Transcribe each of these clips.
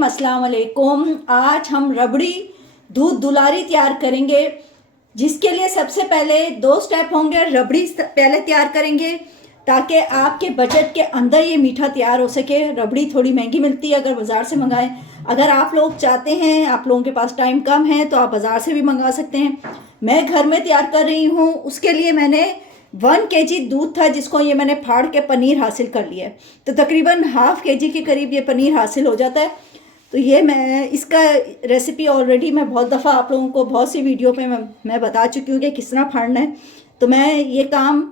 रहीम, अस्सलाम वालेकुम। आज हम रबड़ी दूध दुलारी तैयार करेंगे, जिसके लिए सबसे पहले 2 स्टेप होंगे। रबड़ी पहले तैयार करेंगे ताकि आपके बजट के अंदर ये मीठा तैयार हो सके। रबड़ी थोड़ी महंगी मिलती है अगर बाज़ार से मंगाएं। अगर आप लोग चाहते हैं, आप लोगों के पास टाइम कम है, तो आप बाज़ार से भी मंगा सकते हैं। मैं घर में तैयार कर रही हूँ। उसके लिए मैंने 1 kg दूध था, जिसको ये मैंने फाड़ के पनीर हासिल कर लिया है। तो तकरीबन ½ kg के करीब ये पनीर हासिल हो जाता है। तो ये मैं इसका रेसिपी ऑलरेडी मैं बहुत दफ़ा आप लोगों को बहुत सी वीडियो पे मैं बता चुकी हूँ कि किस तरह फाड़ना है। तो मैं ये काम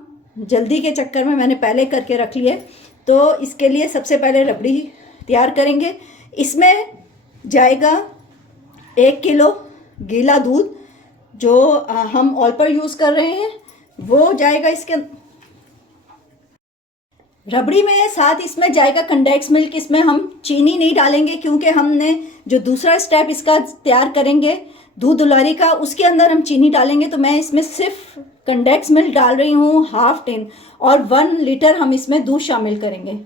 जल्दी के चक्कर में मैंने पहले करके रख लिए। तो इसके लिए सबसे पहले रबड़ी तैयार करेंगे। इसमें जाएगा 1 किलो गीला दूध, जो हम ऑयल पर यूज़ कर रहे हैं, वो जाएगा इसके रबड़ी में। साथ इसमें जाएगा कंडेंस मिल्क। इसमें हम चीनी नहीं डालेंगे, क्योंकि हमने जो दूसरा स्टेप इसका तैयार करेंगे दूध दुलारी का, उसके अंदर हम चीनी डालेंगे। तो मैं इसमें सिर्फ कंडेंस मिल्क डाल रही हूँ, ½ टिन, और 1 लीटर हम इसमें दूध शामिल करेंगे।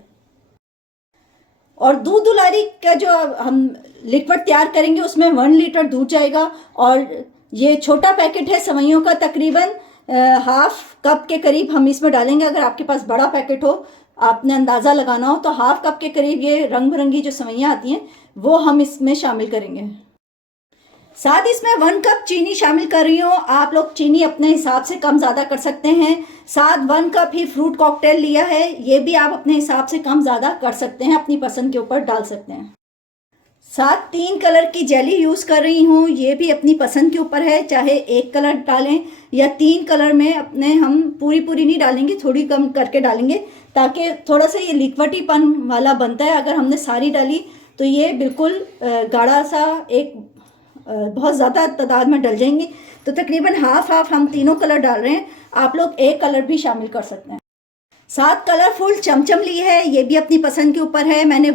और दूध दुलारी का जो हम लिक्विड तैयार करेंगे उसमें 1 लीटर दूध जाएगा। और ये छोटा पैकेट है सेवइयों का, तकरीबन ½ कप के करीब हम इसमें डालेंगे। अगर आपके पास बड़ा पैकेट हो, आपने अंदाज़ा लगाना हो, तो ½ कप के करीब ये रंग बिरंगी जो सेवइयाँ आती हैं वो हम इसमें शामिल करेंगे। साथ इसमें 1 कप चीनी शामिल कर रही हूँ। आप लोग चीनी अपने हिसाब से कम ज़्यादा कर सकते हैं। साथ 1 कप ही फ्रूट कॉकटेल लिया है, ये भी आप अपने हिसाब से कम ज़्यादा कर सकते हैं, अपनी पसंद के ऊपर डाल सकते हैं। साथ 3 कलर की जेली यूज़ कर रही हूँ, ये भी अपनी पसंद के ऊपर है, चाहे 1 कलर डालें या 3 कलर में अपने। हम पूरी नहीं डालेंगे, थोड़ी कम करके डालेंगे, ताकि थोड़ा सा ये लिक्विडीपन वाला बनता है। अगर हमने सारी डाली तो ये बिल्कुल गाढ़ा सा, एक बहुत ज़्यादा तादाद में डल जाएंगी। तो तकरीबन ½ हम तीनों कलर डाल रहे हैं। आप लोग 1 कलर भी शामिल कर सकते हैं। साथ कलरफुल चमचम ली है, ये भी अपनी पसंद के ऊपर है। मैंने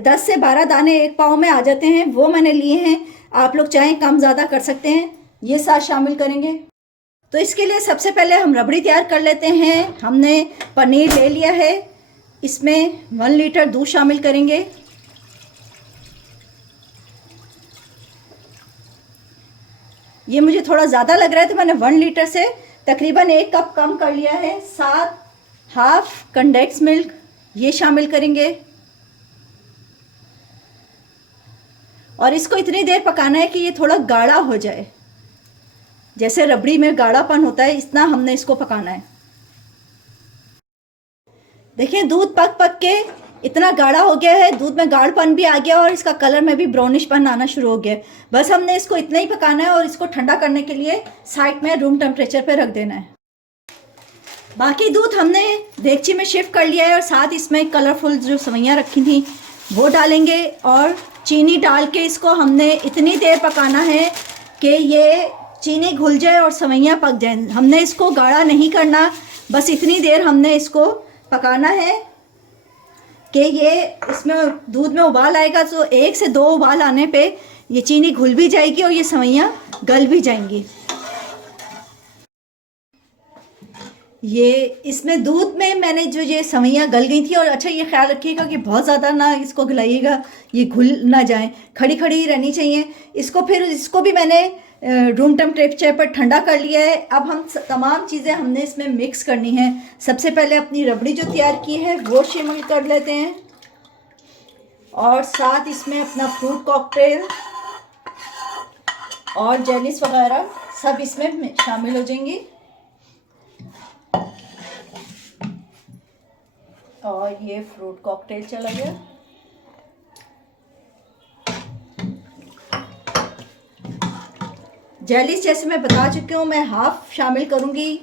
10 से 12 दाने 1 पाव में आ जाते हैं, वो मैंने लिए हैं। आप लोग चाहें कम ज़्यादा कर सकते हैं। ये साथ शामिल करेंगे। तो इसके लिए सबसे पहले हम रबड़ी तैयार कर लेते हैं। हमने पनीर ले लिया है, इसमें 1 लीटर दूध शामिल करेंगे। ये मुझे थोड़ा ज़्यादा लग रहा है, तो मैंने 1 लीटर से तकरीबन 1 कप कम कर लिया है। साथ ½ कंडेंस मिल्क ये शामिल करेंगे, और इसको इतनी देर पकाना है कि ये थोड़ा गाढ़ा हो जाए। जैसे रबड़ी में गाढ़ापन होता है, इतना हमने इसको पकाना है। देखिए दूध पक के इतना गाढ़ा हो गया है, दूध में गाढ़पन भी आ गया और इसका कलर में भी ब्राउनिशपन आना शुरू हो गया है। बस हमने इसको इतना ही पकाना है, और इसको ठंडा करने के लिए साइड में रूम टेम्परेचर पे रख देना है। बाकी दूध हमने देगची में शिफ्ट कर लिया है, और साथ इसमें कलरफुल जो सेवइयाँ रखी थी वो डालेंगे, और चीनी डाल के इसको हमने इतनी देर पकाना है कि ये चीनी घुल जाए और सेवइयाँ पक जाए। हमने इसको गाढ़ा नहीं करना, बस इतनी देर हमने इसको पकाना है कि ये इसमें दूध में उबाल आएगा। तो 1 से 2 उबाल आने पे ये चीनी घुल भी जाएगी और ये सेवइयाँ गल भी जाएंगी। ये इसमें दूध में मैंने जो ये सेवइयाँ गल गई थी। और अच्छा ये ख्याल रखिएगा कि बहुत ज़्यादा ना इसको गलाइएगा, ये घुल ना जाए, खड़ी खड़ी रहनी चाहिए। इसको भी मैंने रूम टेम्परेचर पर ठंडा कर लिया है। अब हम तमाम चीज़ें हमने इसमें मिक्स करनी है। सबसे पहले अपनी रबड़ी जो तैयार की है वो शामिल कर लेते हैं, और साथ इसमें अपना फ्रूट कॉकटेल और जेलीस वगैरह सब इसमें शामिल हो जाएंगी। और ये फ्रूट कॉकटेल चला गया। जेलीस जैसे मैं बता चुकी हूँ, मैं ½ शामिल करूँगी।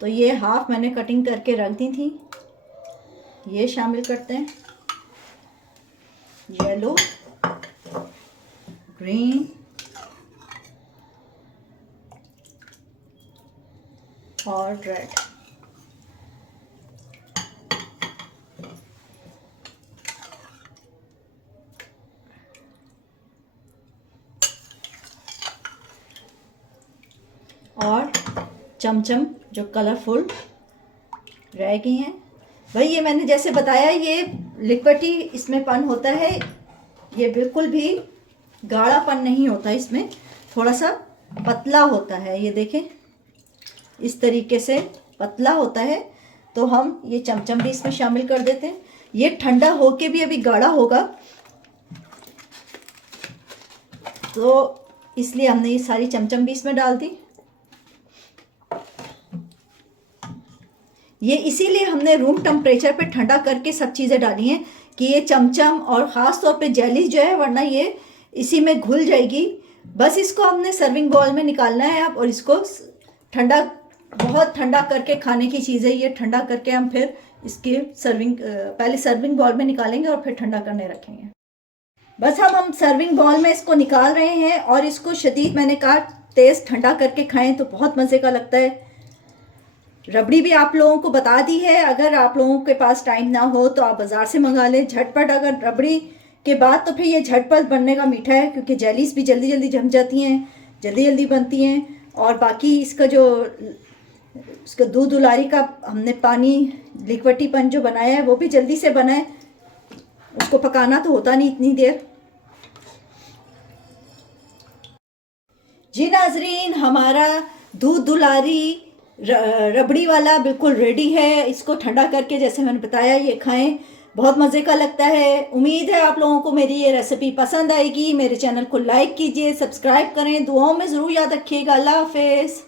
तो ये ½ मैंने कटिंग करके रख दी थी, ये शामिल करते हैं। येलो, ग्रीन और रेड। और चमचम जो कलरफुल रह गई हैं। भाई ये मैंने जैसे बताया, ये लिक्विड ही इसमें पन होता है, ये बिल्कुल भी गाढ़ापन नहीं होता, इसमें थोड़ा सा पतला होता है। ये देखें, इस तरीके से पतला होता है। तो हम ये चमचम भी इसमें शामिल कर देते हैं। ये ठंडा होके भी अभी गाढ़ा होगा, तो इसलिए हमने ये सारी चमचम भी इसमें डाल दी। ये इसीलिए हमने रूम टेम्परेचर पे ठंडा करके सब चीज़ें डाली हैं कि ये चमचम और ख़ास तौर पे जेली जो है, वरना ये इसी में घुल जाएगी। बस इसको हमने सर्विंग बाउल में निकालना है अब, और इसको ठंडा, बहुत ठंडा करके खाने की चीज़ है ये। ठंडा करके हम फिर इसके पहले सर्विंग बाउल में निकालेंगे और फिर ठंडा करने रखेंगे। बस हम सर्विंग बाउल में इसको निकाल रहे हैं, और इसको शदीद, मैंने कहा, तेज़ ठंडा करके खाएं तो बहुत मज़े का लगता है। रबड़ी भी आप लोगों को बता दी है, अगर आप लोगों के पास टाइम ना हो तो आप बाज़ार से मंगा लें झटपट। अगर रबड़ी के बाद तो फिर ये झटपट बनने का मीठा है, क्योंकि जेलीस भी जल्दी जल्दी जम जाती हैं, जल्दी जल्दी बनती हैं। और बाकी इसका दूध उलारी का हमने पानी लिक्विडीपन जो बनाया है वो भी जल्दी से बना है, उसको पकाना तो होता नहीं इतनी देर। जी नाजरीन, हमारा दूध दुलारी रबड़ी वाला बिल्कुल रेडी है। इसको ठंडा करके, जैसे मैंने बताया, ये खाएं, बहुत मज़े का लगता है। उम्मीद है आप लोगों को मेरी ये रेसिपी पसंद आएगी। मेरे चैनल को लाइक कीजिए, सब्सक्राइब करें, दुआओं में ज़रूर याद रखिएगा। अल्लाह हाफिज़।